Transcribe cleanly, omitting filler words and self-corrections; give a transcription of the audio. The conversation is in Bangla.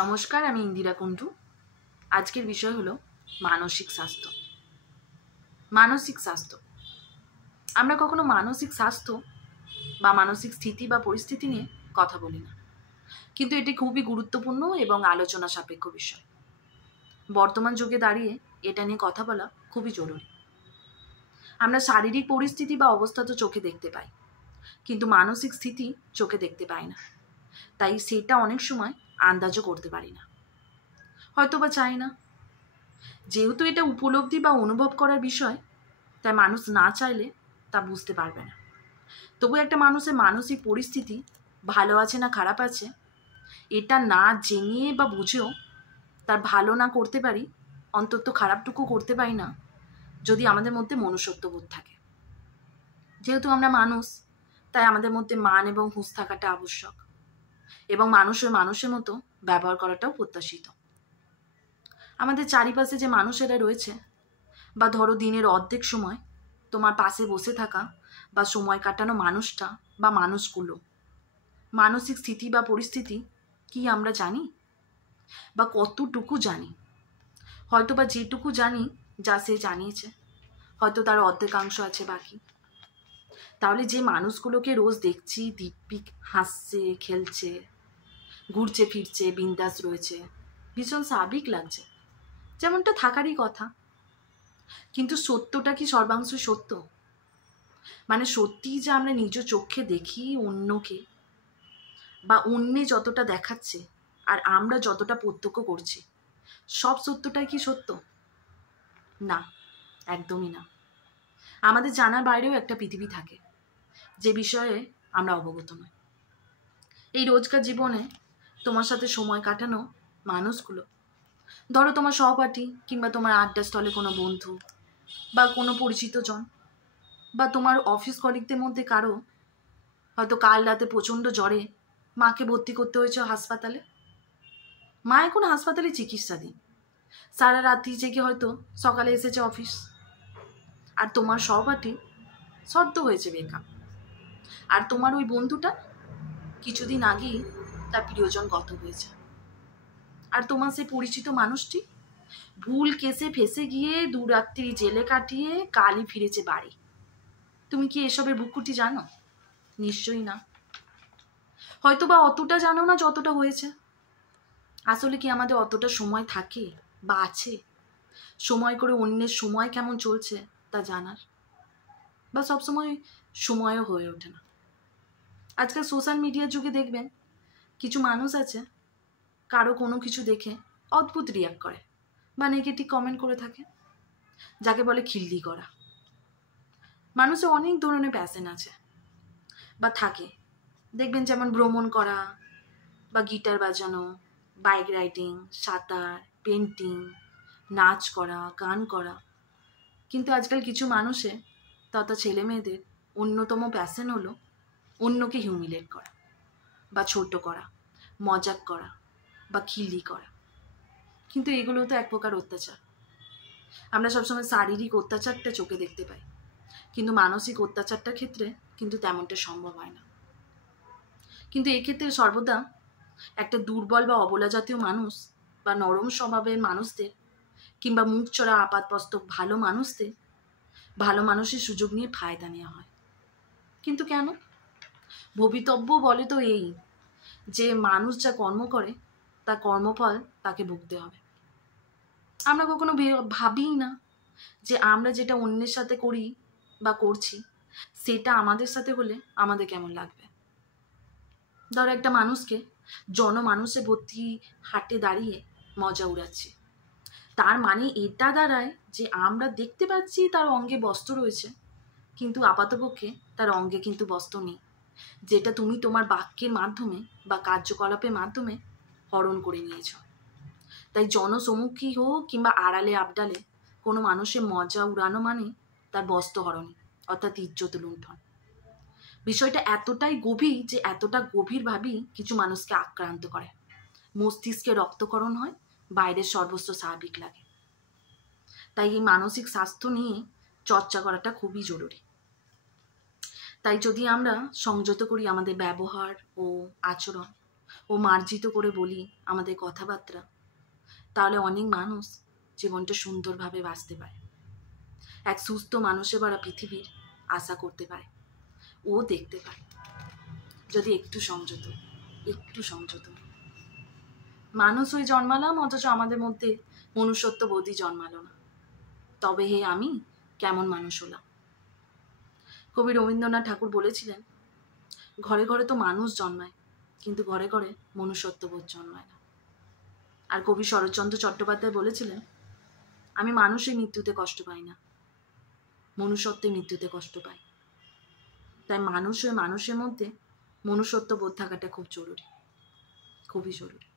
নমস্কার, আমি ইন্দিরা কুণ্ডু। আজকের বিষয় হলো মানসিক স্বাস্থ্য। মানসিক স্বাস্থ্য, আমরা কখনো মানসিক স্বাস্থ্য বা মানসিক স্থিতি বা পরিস্থিতি নিয়ে কথা বলি না, কিন্তু এটি খুবই গুরুত্বপূর্ণ এবং আলোচনা সাপেক্ষ বিষয়। বর্তমান যুগে দাঁড়িয়ে এটা নিয়ে কথা বলা খুবই জরুরি। আমরা শারীরিক পরিস্থিতি বা অবস্থা তো চোখে দেখতে পাই, কিন্তু মানসিক স্থিতি চোখে দেখতে পাই না, তাই সেটা অনেক সময় আন্দাজও করতে পারি না, হয়তো বা চাই না। যেহেতু এটা উপলব্ধি বা অনুভব করার বিষয়, তাই মানুষ না চাইলে তা বুঝতে পারবে না। তবু একটা মানুষের মানসিক পরিস্থিতি ভালো আছে না খারাপ আছে, এটা না জেনে বা বুঝেও তার ভালো না করতে পারি, অন্তত খারাপটুকু করতে পারি না, যদি আমাদের মধ্যে মনুষ্যত্ববোধ থাকে। যেহেতু আমরা মানুষ, তাই আমাদের মধ্যে মান এবং হুঁশ থাকাটা আবশ্যক, এবং মানুষের মতো ব্যবহার করাটাও প্রত্যাশিত। আমাদের চারিপাশে যে মানুষেরা রয়েছে, বা ধরো দিনের অর্ধেক সময় তোমার পাশে বসে থাকা বা সময় কাটানো মানুষটা বা মানুষগুলো মানসিক স্থিতি বা পরিস্থিতি কি আমরা জানি, বা কতটুকু জানি? হয়তো বা যেটুকু জানি, যা সে জানিয়েছে, হয়তো তার অর্ধেকাংশ আছে বাকি। তাহলে যে মানুষগুলোকে রোজ দেখছি দিব্যি হাসছে, খেলছে, ঘুরছে ফিরছে, বিন্দাস রয়েছে, ভীষণ স্বাভাবিক লাগছে, যেমনটা থাকারই কথা। কিন্তু সত্যটা কি সর্বাংশ সত্য? মানে সত্যিই যে আমরা নিজ চোখে দেখি অন্যকে, বা অন্যে যতটা দেখাচ্ছে আর আমরা যতটা প্রত্যক্ষ করছি, সব সত্যটাই কি সত্য? না, একদমই না। আমাদের জানার বাইরেও একটা পৃথিবী থাকে, যে বিষয়ে আমরা অবগত নই। এই রোজকার জীবনে তোমার সাথে সময় কাটানো মানুষগুলো, ধরো তোমার সহপাঠী, কিংবা তোমার আড্ডা স্থলে কোনো বন্ধু বা কোনো পরিচিত জন, বা তোমার অফিস কলিগদের মধ্যে কারো হয়তো কাল রাতে প্রচণ্ড জ্বরে মাকে ভর্তি করতে হয়েছে হাসপাতালে। মা এখন হাসপাতালে চিকিৎসাধীন, সারা রাত্রি জেগে হয়তো সকালে এসেছে অফিস। আর তোমার সহপাঠী সদ্য হয়েছে বেকার, আর তোমার ওই বন্ধুটা কিছুদিন আগেই তার প্রিয়জন গত হয়েছে। আর তোমার সেই পরিচিত মানুষটি ভুল কেসে ফেসে গিয়ে দুরাত্রি জেলে কাটিয়ে কালই ফিরেছে বাড়ি। তুমি কি এসবের ভুকুটি জানো? নিশ্চয়ই না। হয়তো বা অতটা জানো না যতটা হয়েছে। আসলে কি আমাদের অতটা সময় থাকে বা আছে সময় করে অন্যের সময় কেমন চলছে তা জানার? বা সবসময় সময়ও হয়ে ওঠে না। আজকাল সোশ্যাল মিডিয়ার যুগে দেখবেন কিছু মানুষ আছে, কারো কোনো কিছু দেখে অদ্ভুত রিয়াক্ট করে বা নেগেটিভ কমেন্ট করে থাকে, যাকে বলে খিল্লি করা। মানুষের অনেক ধরনের প্যাশন আছে বা থাকে, দেখবেন যেমন ভ্রমণ করা, বা গিটার বাজানো, বাইক রাইডিং, সাঁতার, পেন্টিং, নাচ করা, গান করা। কিন্তু আজকাল কিছু মানুষে তথা ছেলে মেয়েদের অন্যতম প্যাশন হলো অন্যকে হিউমিলেট করা, বা ছোট করা, মজাক করা, বা খিল্লি করা। কিন্তু এগুলো তো এক প্রকার অত্যাচার। আমরা সবসময় শারীরিক অত্যাচারটা চোখে দেখতে পাই, কিন্তু মানসিক অত্যাচারটার ক্ষেত্রে কিন্তু তেমনটা সম্ভব হয় না। কিন্তু এক্ষেত্রে সর্বদা একটা দুর্বল বা অবলা জাতীয় মানুষ বা নরম স্বভাবের মানুষদের, কিংবা মুখ চড়া আপাতমস্তক ভালো মানুষদের ভালো মানুষের সুযোগ নিয়ে ফায়দা নেওয়া হয়। কিন্তু কেন? ভবিতব্য বলে তো এই, যে মানুষ যা কর্ম করে তার কর্মফল তাকে ভুগতে হবে। আমরা কখনো ভাবিই না যে আমরা যেটা অন্যের সাথে করি বা করছি, সেটা আমাদের সাথে হলে আমাদের কেমন লাগবে। ধরো একটা মানুষকে জনমানুষে ভর্তি হাটে দাঁড়িয়ে মজা উড়াচ্ছে, তার মানে এটা দাঁড়ায় যে আমরা দেখতে পাচ্ছি তার অঙ্গে বস্ত্র রয়েছে, কিন্তু আপাতপক্ষে তার অঙ্গে কিন্তু বস্ত্র নেই, যেটা তুমি তোমার বাক্যের মাধ্যমে বা কার্যকলাপের মাধ্যমে হরণ করে নিয়েছ। তাই জনসম্মুখী হোক কিংবা আড়ালে আবডালে কোনো মানুষের মজা উড়ানো মানে তার বস্ত্র হরণ, অর্থাৎ ইজ্জত লুণ্ঠন। বিষয়টা এতটাই গভীর যে এতটা গভীরভাবেই কিছু মানুষকে আক্রান্ত করে, মস্তিষ্কে রক্তকরণ হয়, বাইরের সর্বস্ব স্বাভাবিক লাগে। তাই এই মানসিক স্বাস্থ্য নিয়ে চর্চা করাটা খুবই জরুরি। তাই যদি আমরা সংযত করি আমাদের ব্যবহার ও আচরণ, ও মার্জিত করে বলি আমাদের কথাবার্তা, তাহলে অনেক মানুষ জীবনটা সুন্দরভাবে বাঁচতে পারে, এক সুস্থ মানুষে ভরা পৃথিবীর আশা করতে পারে, ও দেখতে পায়। যদি একটু সংযত। মানুষ হয়ে জন্মালাম, অথচ আমাদের মধ্যে মনুষ্যত্ব বোধই জন্মালো না। তবে হে আমি কেমন মানুষ হলাম। কবি রবীন্দ্রনাথ ঠাকুর বলেছিলেন, ঘরে ঘরে তো মানুষ জন্মায়, কিন্তু ঘরে ঘরে মনুষ্যত্ব বোধ জন্মায় না। আর কবি শরৎচন্দ্র চট্টোপাধ্যায় বলেছিলেন, আমি মানুষের মৃত্যুতে কষ্ট পাই না, মনুষ্যত্বের মৃত্যুতে কষ্ট পাই। তাই মানুষ হয়ে মানুষের মধ্যে মনুষ্যত্ব বোধ থাকাটা খুব জরুরি, খুবই জরুরি।